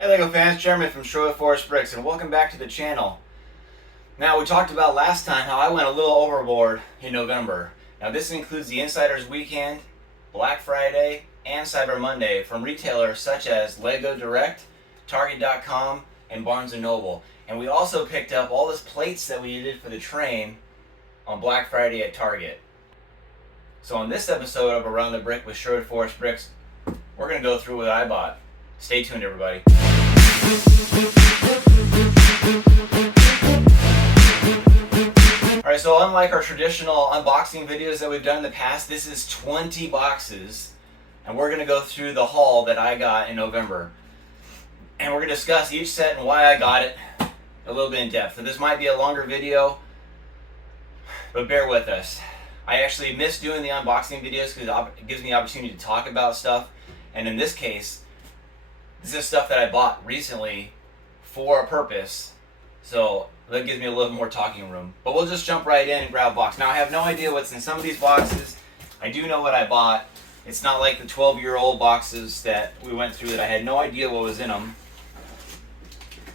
Hey LEGO fans, Jeremy from Sherwood Forest Bricks, and welcome back to the channel. Now, we talked about last time how I went a little overboard in November. Now, this includes the Insiders Weekend, Black Friday, and Cyber Monday from retailers such as LEGO Direct, Target.com, and Barnes & Noble. And we also picked up all those plates that we needed for the train on Black Friday at Target. So on this episode of Around the Brick with Sherwood Forest Bricks, we're going to go through what I bought. Stay tuned, everybody. Alright, so unlike our traditional unboxing videos that we've done in the past, this is 20 boxes, and we're going to go through the haul that I got in November. And we're going to discuss each set and why I got it a little bit in depth. So this might be a longer video, but bear with us. I actually miss doing the unboxing videos because it gives me the opportunity to talk about stuff, and in this case, this is stuff that I bought recently for a purpose, so that gives me a little more talking room. But we'll just jump right in and grab a box. Now, I have no idea what's in some of these boxes. I do know what I bought. It's not like the 12-year-old boxes that we went through that I had no idea what was in them.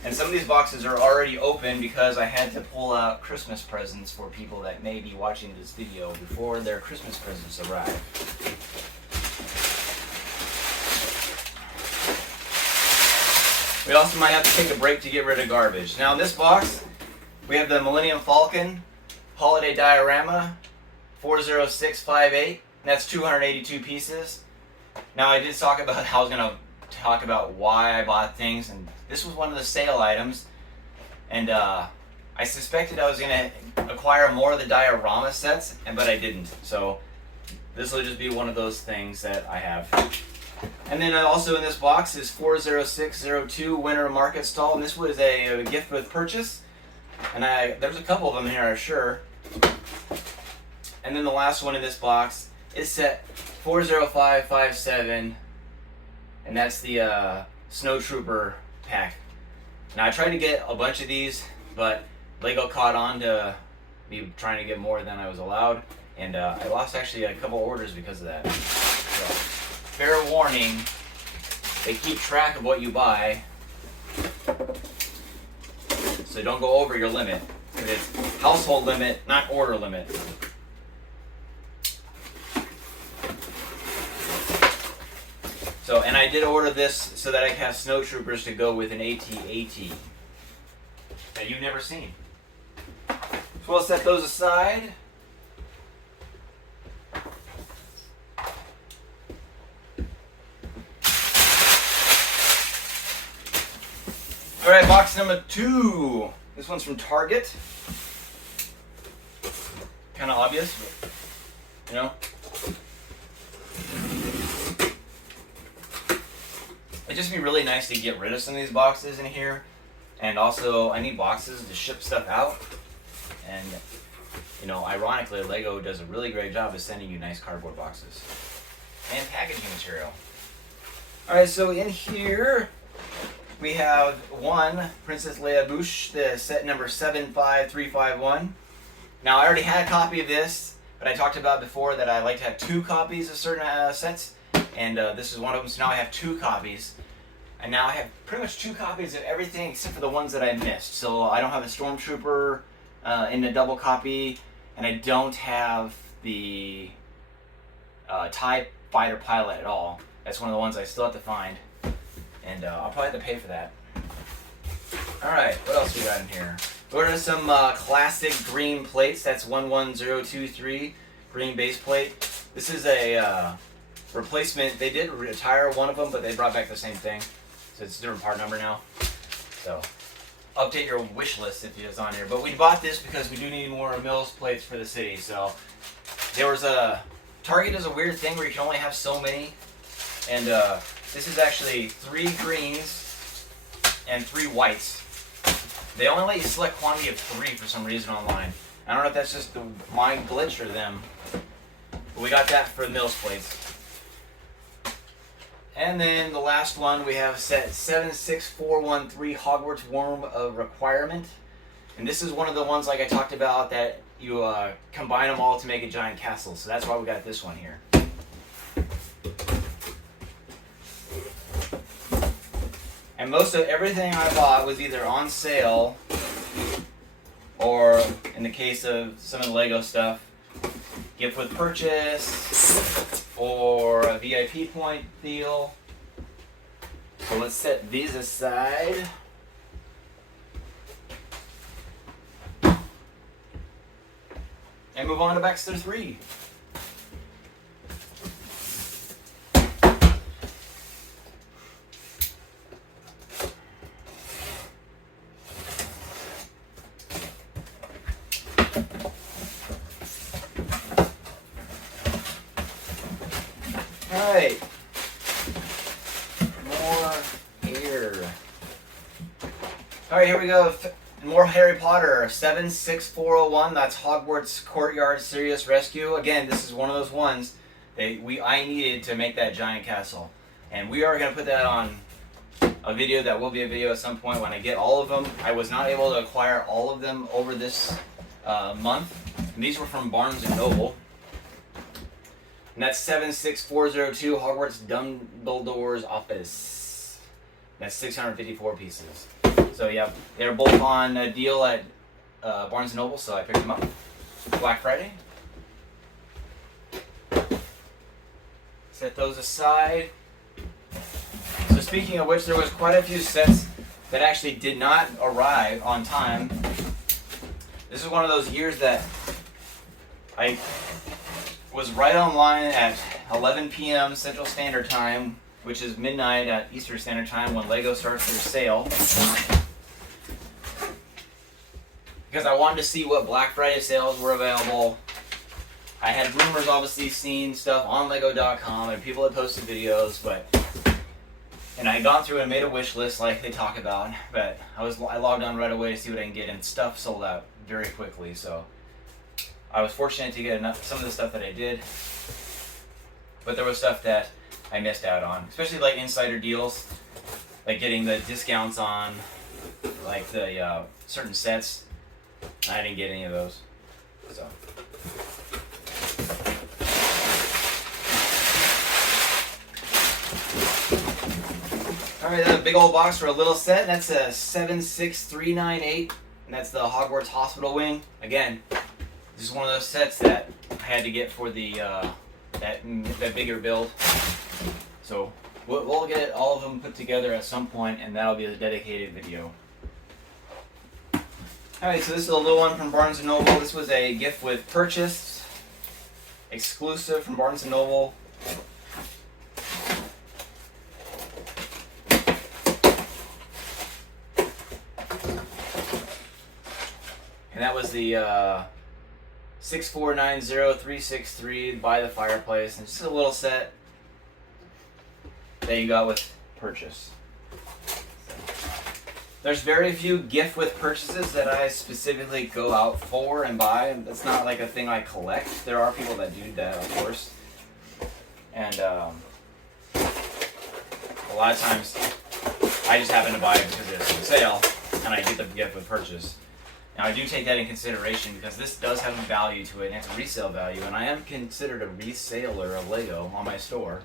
And some of these boxes are already open because I had to pull out Christmas presents for people that may be watching this video before their Christmas presents arrive. We also might have to take a break to get rid of garbage. Now in this box, we have the Millennium Falcon Holiday Diorama 40658. And that's 282 pieces. Now I did talk about how I was going to talk about why I bought things, and this was one of the sale items. And I suspected I was going to acquire more of the diorama sets, but I didn't. So this will just be one of those things that I have. And then also in this box is 40602 Winter Market Stall, and this was a gift with purchase. And there's a couple of them here, I'm sure. And then the last one in this box is set 40557, and that's the Snow Trooper pack. Now I tried to get a bunch of these, but LEGO caught on to me trying to get more than I was allowed, and I lost actually a couple orders because of that. So, fair warning, they keep track of what you buy, so don't go over your limit. It's household limit, not order limit. So, and I did order this so that I can have Snow Troopers to go with an AT-AT that you've never seen. So we'll set those aside. Alright, box number 2. This one's from Target. Kind of obvious, but, you know. It'd just be really nice to get rid of some of these boxes in here. And also, I need boxes to ship stuff out. And, you know, ironically, LEGO does a really great job of sending you nice cardboard boxes. And packaging material. Alright, so in here, we have one Princess Leia Boushh, the set number 75351. Now, I already had a copy of this, but I talked about before that I like to have 2 copies of certain sets, and this is one of them, so now I have 2 copies. And now I have pretty much 2 copies of everything except for the ones that I missed. So I don't have a Stormtrooper in the double copy, and I don't have the TIE Fighter Pilot at all. That's one of the ones I still have to find. And I'll probably have to pay for that. Alright, what else we got in here? Ordered some classic green plates. That's 11023 green base plate. This is a replacement. They did retire one of them, but they brought back the same thing. So it's a different part number now. So update your wish list if it's on here. But we bought this because we do need more Mills plates for the city. So there was Target does a weird thing where you can only have so many. And this is actually 3 greens and 3 whites. They only let you select quantity of 3 for some reason online. I don't know if that's just my glitch or them. But we got that for the Mills plates. And then the last one, we have set 76413 Hogwarts Worm of Requirement. And this is one of the ones, like I talked about, that you combine them all to make a giant castle. So that's why we got this one here. And most of everything I bought was either on sale, or in the case of some of the Lego stuff, gift with purchase, or a VIP point deal. So let's set these aside. And move on to Baxter 3. Alright. More here. Alright, here we go. More Harry Potter. 76401. That's Hogwarts Courtyard Sirius Rescue. Again, this is one of those ones that I needed to make that giant castle. And we are going to put that on a video that will be a video at some point when I get all of them. I was not able to acquire all of them over this month. And these were from Barnes & Noble. And that's 76402, Hogwarts Dumbledore's office. That's 654 pieces. So yeah, they're both on a deal at Barnes & Noble, so I picked them up. Black Friday. Set those aside. So speaking of which, there was quite a few sets that actually did not arrive on time. This is one of those years that I was right online at 11 p.m. Central Standard Time, which is midnight at Eastern Standard Time when Lego starts their sale. Because I wanted to see what Black Friday sales were available. I had rumors, obviously, seen stuff on Lego.com and people had posted videos, and I had gone through and made a wish list like they talk about, but I logged on right away to see what I can get, and stuff sold out very quickly, so I was fortunate to get some of the stuff that I did, but there was stuff that I missed out on, especially like insider deals, like getting the discounts on like the certain sets. I didn't get any of those, so. Alright, that's a big old box for a little set. That's a 76398, and that's the Hogwarts Hospital Wing. Again, this is one of those sets that I had to get for the that bigger build. So we'll get all of them put together at some point, and that'll be a dedicated video. Alright, so this is a little one from Barnes & Noble. This was a gift with purchase, exclusive from Barnes & Noble. And that was the 6490363 by the Fireplace. And just a little set that you got with purchase. There's very few gift with purchases that I specifically go out for and buy. That's not like a thing I collect. There are people that do that, of course. And a lot of times I just happen to buy it because it's on sale and I get the gift with purchase. Now I do take that in consideration because this does have a value to it and it's a resale value, and I am considered a reseller of Lego on my store.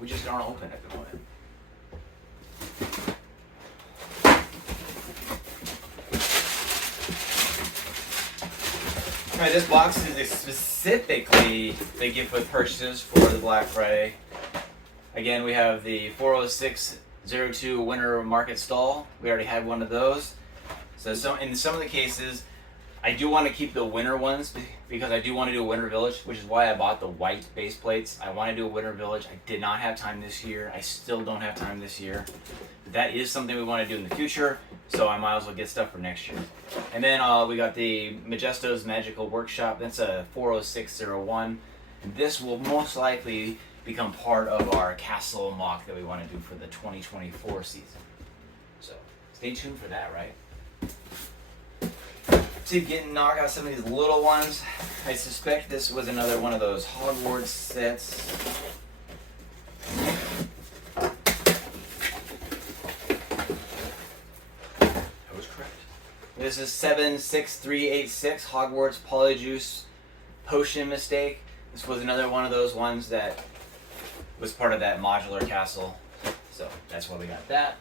We just aren't open at the moment. Alright, this box is specifically the gift with purchases for the Black Friday. Again, we have the 40602 Winter Market Stall. We already had one of those. So in some of the cases, I do want to keep the winter ones because I do want to do a winter village, which is why I bought the white base plates. I want to do a winter village. I did not have time this year. I still don't have time this year. But that is something we want to do in the future, so I might as well get stuff for next year. And then we got the Majisto's Magical Workshop. That's a 40601. And this will most likely become part of our castle mock that we want to do for the 2024 season. So stay tuned for that, right? To knock out some of these little ones. I suspect this was another one of those Hogwarts sets. That was correct. This is 76386 Hogwarts Polyjuice Potion Mistake. This was another one of those ones that was part of that modular castle So that's why we got that.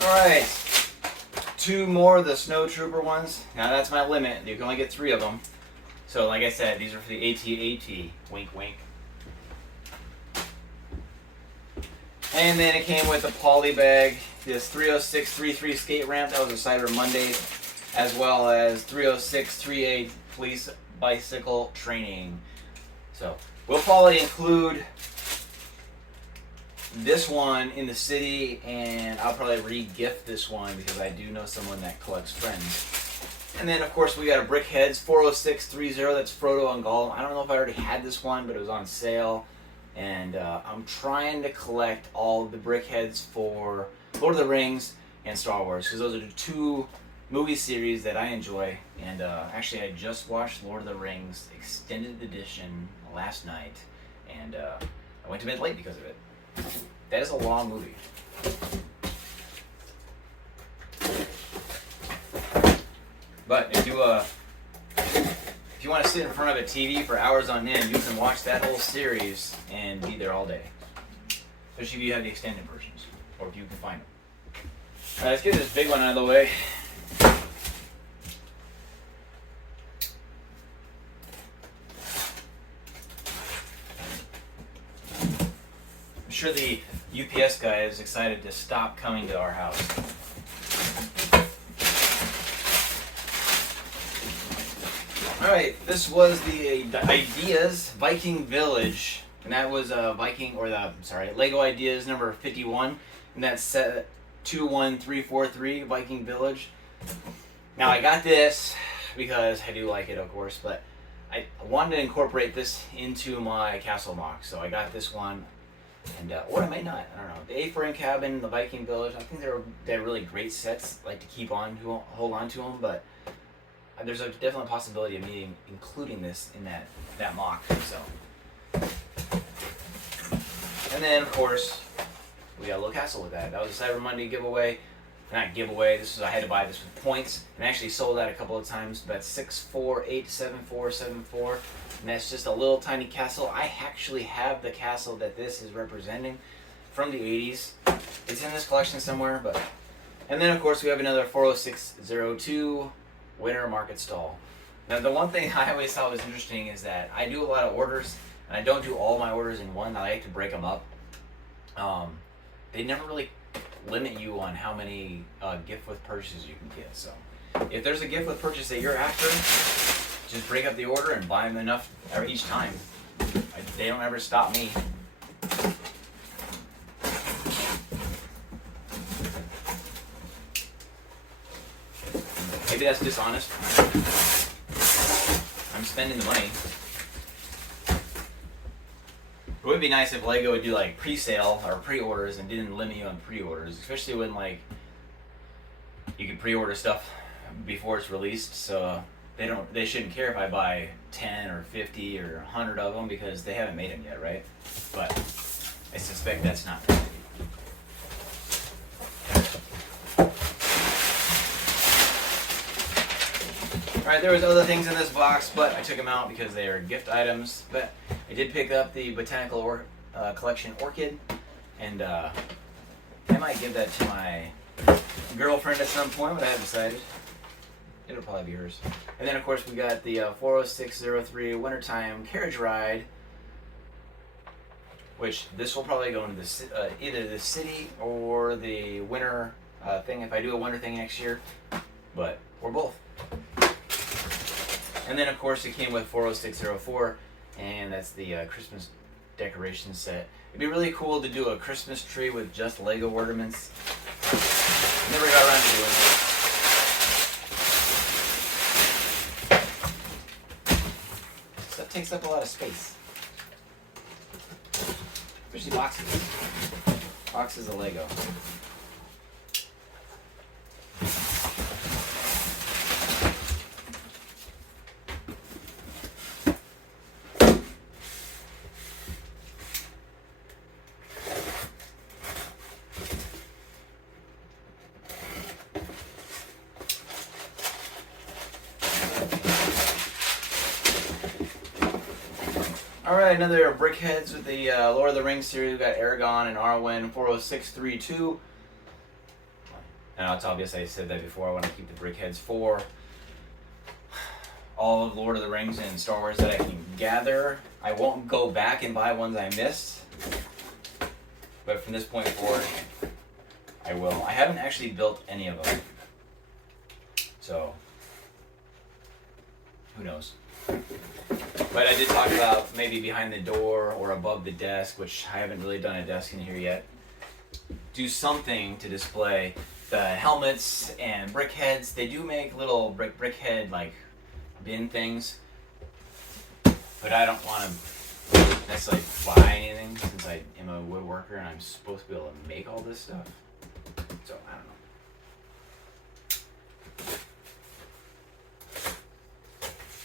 Alright, 2 more of the Snow Trooper ones. Now that's my limit. You can only get 3 of them. So like I said, these are for the AT-AT. Wink, wink. And then it came with a poly bag, this 306-33 skate ramp. That was a Cyber Monday. As well as 306-38 police bicycle training. So we'll probably include this one in the city, and I'll probably re-gift this one because I do know someone that collects friends. And then of course we got a Brickheads 406-30, that's Frodo and Gollum. I don't know if I already had this one, but it was on sale. And I'm trying to collect all the Brickheads for Lord of the Rings and Star Wars, because those are the 2 movie series that I enjoy. And actually I just watched Lord of the Rings Extended Edition last night, and I went to bed late because of it. That is a long movie. But if you want to sit in front of a TV for hours on end, you can watch that whole series and be there all day. Especially if you have the extended versions, or if you can find them. Alright, let's get this big one out of the way. I'm sure the UPS guy is excited to stop coming to our house. Alright, this was the Ideas Viking Village, and that was Lego Ideas number 51, and that's set 21343 Viking Village. Now I got this because I do like it, of course, but I wanted to incorporate this into my castle mock, so I got this one. And or I might not. I don't know. The A-frame cabin, the Viking Village. I think they're really great sets. I like to hold on to them, but there's a definite possibility of me including this in that mock. So, and then of course we got a little castle with that. That was a Cyber Monday giveaway. Not giveaway. I had to buy this with points, and actually sold that a couple of times. But 6487474. And that's just a little tiny castle. I actually have the castle that this is representing from the 80s. It's in this collection somewhere, but... And then, of course, we have another 40602 Winter Market Stall. Now, the one thing I always thought was interesting is that I do a lot of orders, and I don't do all my orders in one. I like to break them up. They never really limit you on how many gift with purchases you can get. So, if there's a gift with purchase that you're after, just break up the order and buy them enough each time. They don't ever stop me. Maybe that's dishonest. I'm spending the money. It would be nice if Lego would do like pre-sale or pre-orders and didn't limit you on pre-orders, especially when like you can pre-order stuff before it's released. So they shouldn't care if I buy 10 or 50 or 100 of them because they haven't made them yet, right? But I suspect that's not right. Alright, there was other things in this box, but I took them out because they are gift items. But I did pick up the Botanical Collection Orchid, and I might give that to my girlfriend at some point, but I haven't decided. It'll probably be hers. And then, of course, we got the 40603 Wintertime Carriage Ride, which this will probably go into either the city or the winter thing if I do a winter thing next year, or both. And then, of course, it came with 40604, and that's the Christmas decoration set. It'd be really cool to do a Christmas tree with just Lego ornaments. Never got around to doing it. So it takes up a lot of space. Especially boxes. Boxes of Lego. Alright, another Brickheads with the Lord of the Rings series. We've got Aragorn and Arwen 40632. And it's obvious I said that before. I want to keep the Brickheads for all of Lord of the Rings and Star Wars that I can gather. I won't go back and buy ones I missed. But from this point forward, I will. I haven't actually built any of them. So, who knows? But I did talk about maybe behind the door or above the desk, which I haven't really done a desk in here yet. Do something to display the helmets and brickheads. They do make little brickhead like bin things, but I don't want to necessarily buy anything since I am a woodworker and I'm supposed to be able to make all this stuff. So I don't know.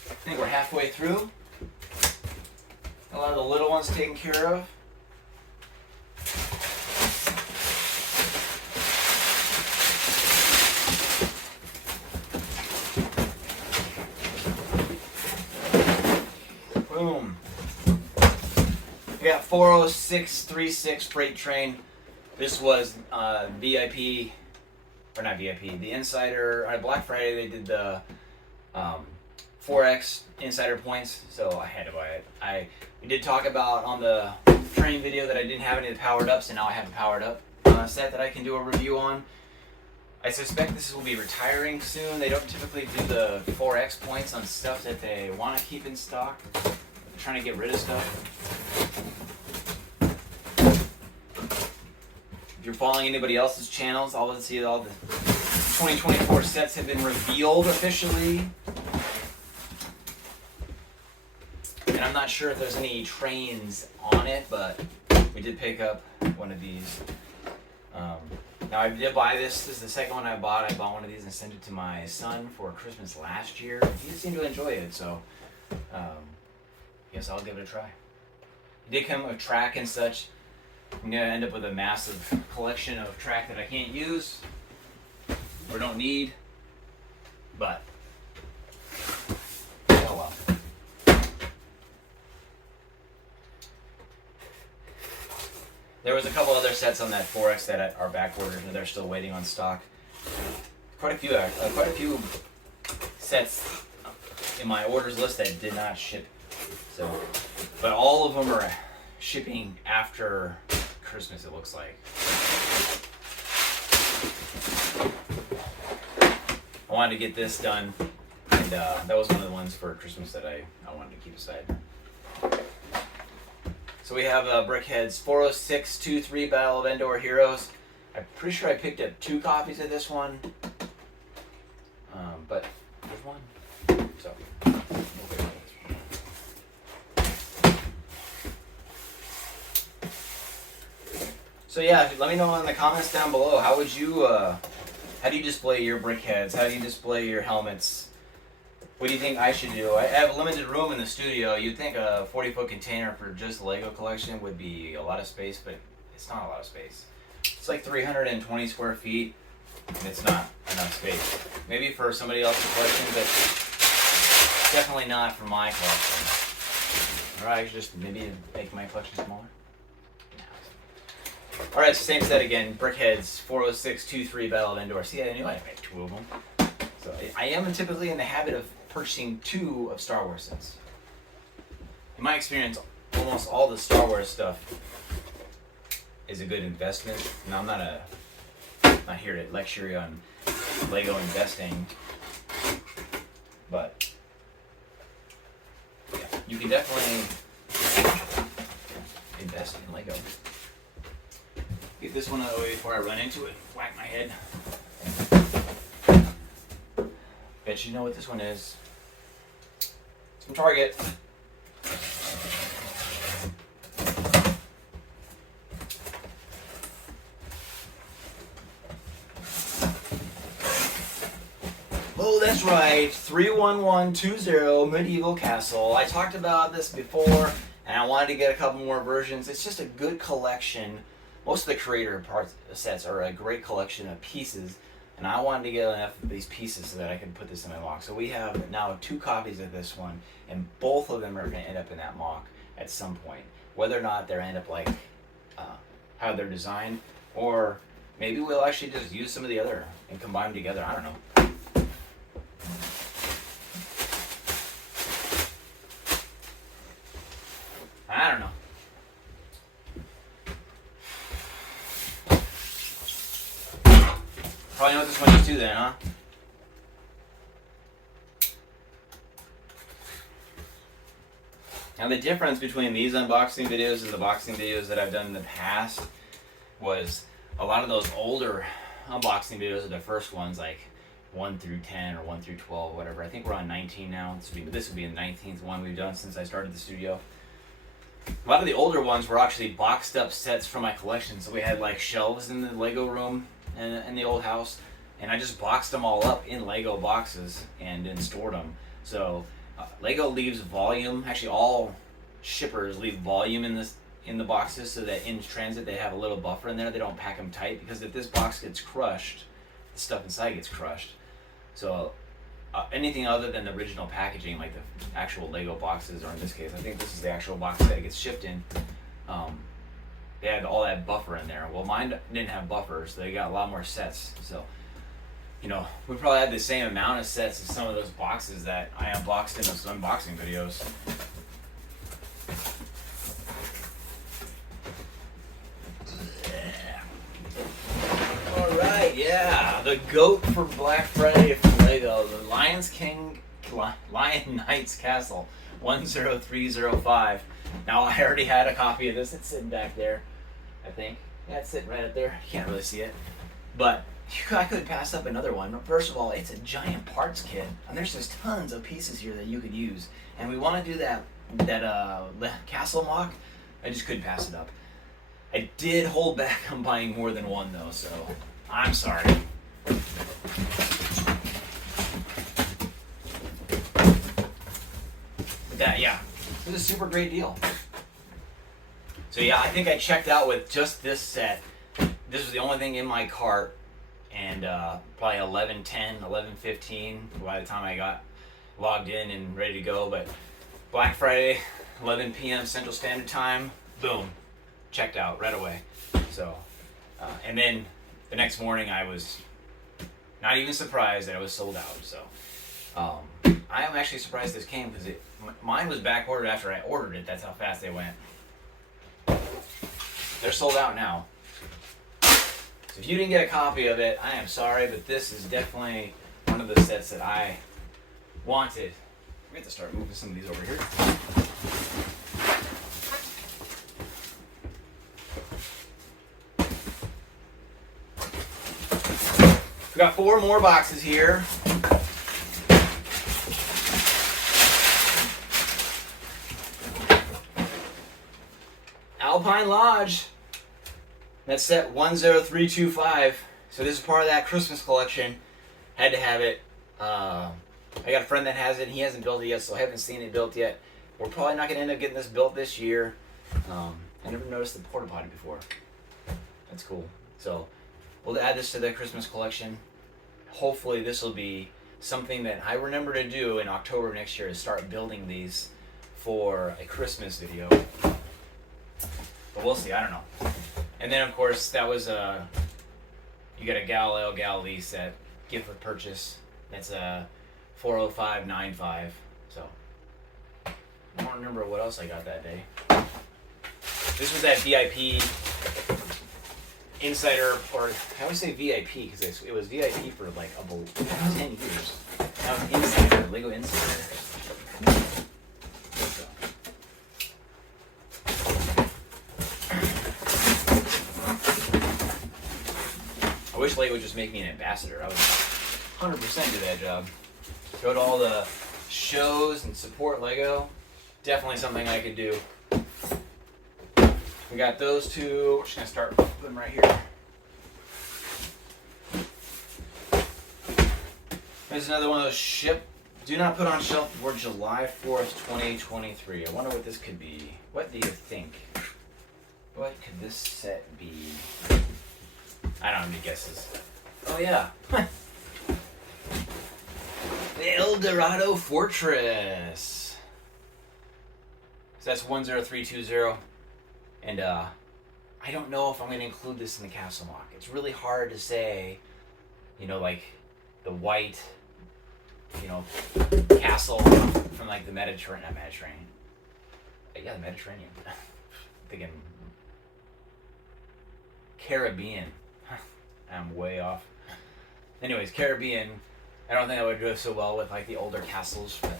I think we're halfway through. A lot of the little ones taken care of. Boom. We got 40636 freight train. This was VIP, or not VIP, the Insider. On Black Friday they did the 4X Insider points, so I had to buy it. We did talk about on the train video that I didn't have any of the powered ups, and now I have a powered up set that I can do a review on. I suspect this will be retiring soon. They don't typically do the 4X points on stuff that they want to keep in stock. They're trying to get rid of stuff. If you're following anybody else's channels, I'll see all the 2024 sets have been revealed officially. And I'm not sure if there's any trains on it, but we did pick up one of these. Now I did buy this. This is the second one I bought. I bought one of these and sent it to my son for Christmas last year. He seemed to enjoy it, so I guess I'll give it a try. It did come with track and such. I'm gonna end up with a massive collection of track that I can't use or don't need, but oh well. There was a couple other sets on that 4X that are back ordered and they're still waiting on stock. Quite a few sets in my orders list that did not ship. So, but all of them are shipping after Christmas, it looks like. I wanted to get this done, and that was one of the ones for Christmas that I wanted to keep aside. So we have Brickheads 40623 Battle of Endor Heroes. I'm pretty sure I picked up 2 copies of this one, but there's one. So, so yeah, let me know in the comments down below. How would you, how do you display your brickheads? How do you display your helmets? What do you think I should do? I have limited room in the studio. You'd think a 40-foot container for just the Lego collection would be a lot of space, but it's not a lot of space. It's like 320 square feet, and it's not enough space. Maybe for somebody else's collection, but definitely not for my collection. Or I should just maybe make my collection smaller. Alright, so same set again. Brickheads 40623 Battle of Endor. See, I knew I'd make 2 of them. So I am typically in the habit of purchasing 2 of Star Wars sets. In my experience, almost all the Star Wars stuff is a good investment. And I'm not here to lecture you on Lego investing, but yeah, you can definitely invest in Lego. Get this one out of the way before I run into it. Whack my head. Bet you know what this one is. It's from Target. Oh, that's right. 31120 Medieval Castle. I talked about this before, and I wanted to get a couple more versions. It's just a good collection. Most of the creator parts sets are a great collection of pieces, and I wanted to get enough of these pieces so that I could put this in my mock. So we have now 2 copies of this one, and both of them are going to end up in that mock. at some point. Whether or not they end up like how they're designed, or maybe we'll actually just use some of the other and combine them together. I don't know. I don't know. Probably know what this one is too then, huh? Now the difference between these unboxing videos and the boxing videos that I've done in the past was a lot of those older unboxing videos are the first ones, like 1 through 10 or 1 through 12, whatever. I think we're on 19 now. This would be the 19th one we've done since I started the studio. A lot of the older ones were actually boxed up sets from my collection. So we had like shelves in the Lego room and in the old house, and I just boxed them all up in Lego boxes and then stored them. So Lego leaves volume. Actually, all shippers leave volume in the boxes so that in transit they have a little buffer in there. They don't pack them tight, because if this box gets crushed, the stuff inside gets crushed. So anything other than the original packaging, like the actual Lego boxes, or in this case, I think this is the actual box that it gets shipped in, they had all that buffer in there. Well, mine didn't have buffers, so they got a lot more sets. So, you know, we probably had the same amount of sets as some of those boxes that I unboxed in those unboxing videos. Alright, yeah, the GOAT for Black Friday from Lego, the Lion Knights Castle 10305. Now, I already had a copy of this. It's sitting back there, I think. Yeah, it's sitting right up there. You can't really see it. But I could pass up another one. First of all, it's a giant parts kit, and there's just tons of pieces here that you could use. And we want to do that castle mock. I just couldn't pass it up. I did hold back on buying more than one though, so I'm sorry. But that, yeah, it was a super great deal. So yeah, I think I checked out with just this set. This was the only thing in my cart, and probably 11:10, 11:15 by the time I got logged in and ready to go. But Black Friday, 11 p.m. Central Standard Time, boom, checked out right away. So, and then the next morning I was not even surprised that it was sold out. So, I am actually surprised this came, because mine was back ordered after I ordered it. That's how fast they went. They're sold out now. So if you didn't get a copy of it, I am sorry, but this is definitely one of the sets that I wanted. We have to start moving some of these over here. We got 4 more boxes here. Alpine Lodge. That's set 10325. So this is part of that Christmas collection. Had to have it. I got a friend that has it. He hasn't built it yet, so I haven't seen it built yet. We're probably not going to end up getting this built this year. I never noticed the porta potty before. That's cool. So we'll add this to the Christmas collection. Hopefully this will be something that I remember to do in October next year, is start building these for a Christmas video. But we'll see, I don't know. And then of course that was you got a Galileo Galilei set, gift with purchase. That's a 40595. So I don't remember what else I got that day. This was that VIP Insider, or I always say VIP because it was VIP for like 10 years. Now it's Insider, Lego Insider. I wish Lego would just make me an ambassador. I would 100% do that job. Go to all the shows and support Lego. Definitely something I could do. We got those two. We're just going to start putting them right here. There's another one of those do not put on shelf before July 4th, 2023. I wonder what this could be. What do you think? What could this set be? I don't have any guesses. Oh yeah. The El Dorado Fortress. So that's 10320. And I don't know if I'm going to include this in the castle mock. It's really hard to say, you know, like the white, you know, castle from like the Mediterranean. Not Mediterranean. Yeah, the Mediterranean. I'm thinking Caribbean. I'm way off. Anyways, Caribbean. I don't think that would go so well with like the older castles, but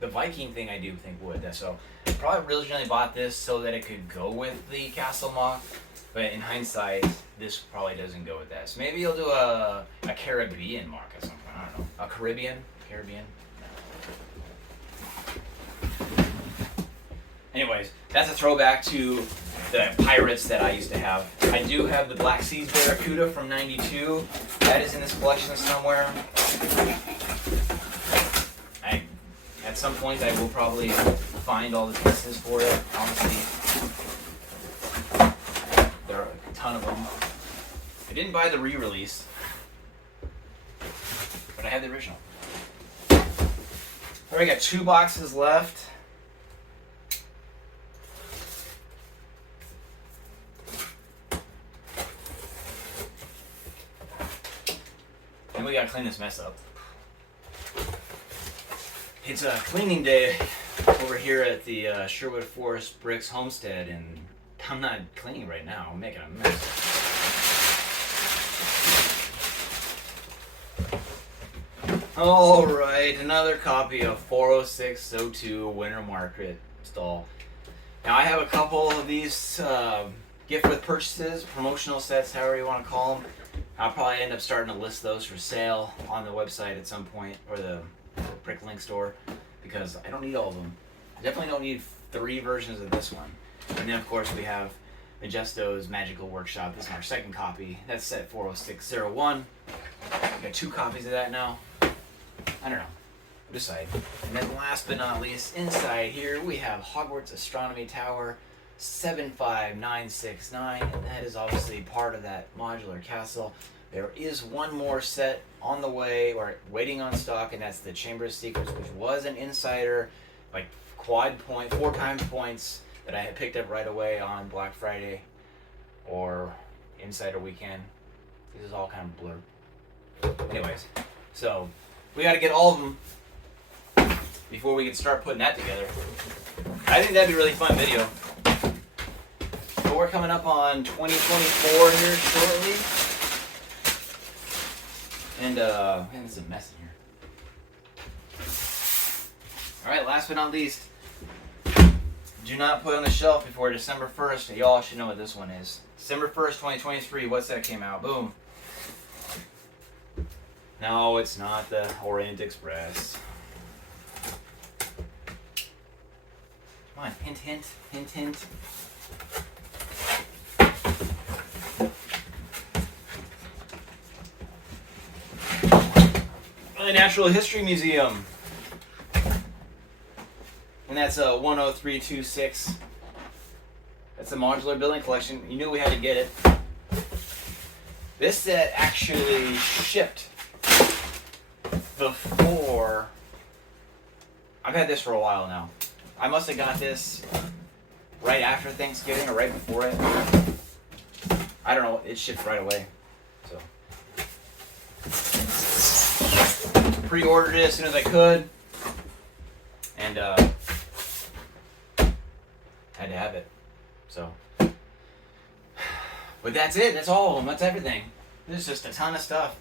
the Viking thing I do think would. So I probably originally bought this so that it could go with the castle mock, but in hindsight, this probably doesn't go with that. So maybe you'll do a Caribbean mock at some point. I don't know. A Caribbean? Anyways, that's a throwback to the pirates that I used to have. I do have the Black Seas Barracuda from '92. That is in this collection somewhere. At some point, I will probably find all the pieces for it. Honestly, there are a ton of them. I didn't buy the re-release, but I have the original. All right, got 2 boxes left. And we gotta clean this mess up. It's a cleaning day over here at the Sherwood Forest Bricks Homestead, and I'm not cleaning right now. I'm making a mess. All right, another copy of 40602 Winter Market Stall. Now I have a couple of these gift with purchases, promotional sets, however you want to call them. I'll probably end up starting to list those for sale on the website at some point, or the Brick Link store, because I don't need all of them. I definitely don't need 3 versions of this one. And then of course we have Majisto's Magical Workshop. This is our second copy. That's set 40601. I got 2 copies of that now. I don't know. Decide. And then last but not least, inside here we have Hogwarts Astronomy Tower 75969, and that is obviously part of that modular castle. There is one more set on the way, or waiting on stock, and that's the Chamber of Secrets, which was an insider, like quad point, 4 times points that I had picked up right away on Black Friday or Insider Weekend. This is all kind of blurred. Anyways, so we got to get all of them before we can start putting that together. I think that'd be a really fun video. So we're coming up on 2024 here shortly. And, man, there's a mess in here. Alright, last but not least, do not put on the shelf before December 1st. Y'all should know what this one is. December 1st, 2023, what's that came out? Boom. No, it's not the Orient Express. Come on, hint, hint, hint, hint. The Natural History Museum. And that's a 10326. That's a modular building collection. You knew we had to get it. This set actually shipped before. I've had this for a while now. I must have got this right after Thanksgiving or right before it. I don't know. It shipped right away. So pre-ordered it as soon as I could, and had to have it. So, but that's it. That's all of them. That's everything. There's just a ton of stuff.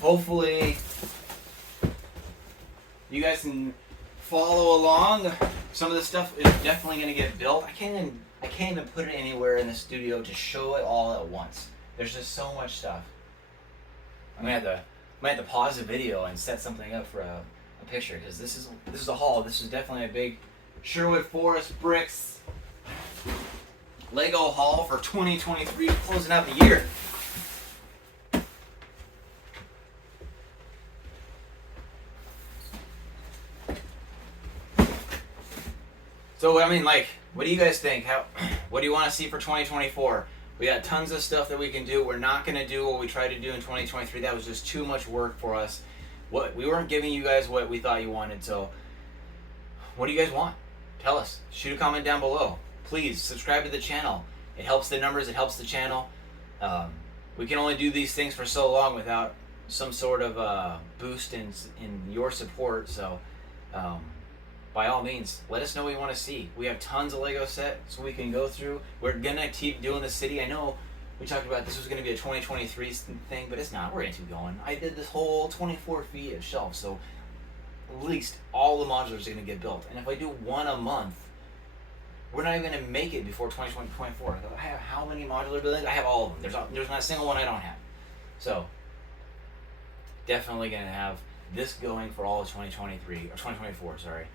Hopefully, you guys can follow along. Some of this stuff is definitely going to get built. I can't even put it anywhere in the studio to show it all at once. There's just so much stuff. I'm gonna have to pause the video and set something up for a picture, because this is a haul. This is definitely a big Sherwood Forest Bricks Lego haul for 2023, closing out the year. So I mean, like, what do you guys think? What do you want to see for 2024? We got tons of stuff that we can do. We're not going to do what we tried to do in 2023. That was just too much work for us. We weren't giving you guys what we thought you wanted. So what do you guys want? tell us. Shoot a comment down below. Please subscribe to the channel. It helps the numbers. It helps the channel. We can only do these things for so long without some sort of boost in your support. So by all means, let us know what you want to see. We have tons of Lego sets we can go through. We're gonna keep doing the city. I know we talked about this was gonna be a 2023 thing, but it's not. We're gonna keep going. I did this whole 24 feet of shelf, so at least all the modulars are gonna get built. And if I do one a month, we're not even gonna make it before 2024. I have how many modular buildings? I have all of them. There's not a single one I don't have. So definitely gonna have this going for all of 2023 or 2024. Sorry.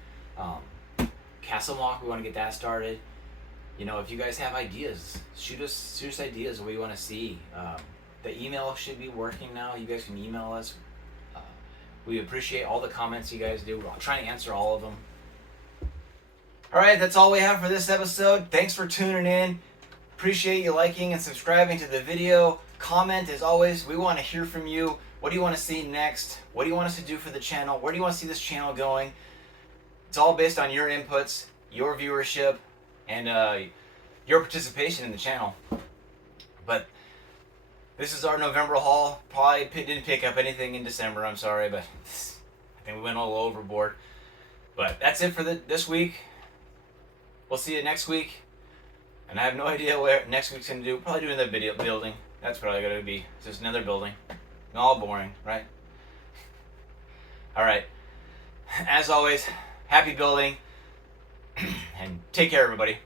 Castle Mock, we want to get that started. You know, if you guys have ideas, shoot us ideas of what you want to see. The email should be working now. You guys can email us. We appreciate all the comments you guys do. I'll try to answer all of them. All right, that's all we have for this episode. Thanks for tuning in. Appreciate you liking and subscribing to the video. Comment as always. We want to hear from you. What do you want to see next? What do you want us to do for the channel? Where do you want to see this channel going? It's all based on your inputs, your viewership, and your participation in the channel. But this is our November haul. Probably didn't pick up anything in December. I'm sorry, but I think we went all overboard. But that's it for this week. We'll see you next week. And I have no idea what next week's going to do. Probably do another video building. That's probably going to be just another building. All boring, right? All right. As always, happy building. And take care, everybody.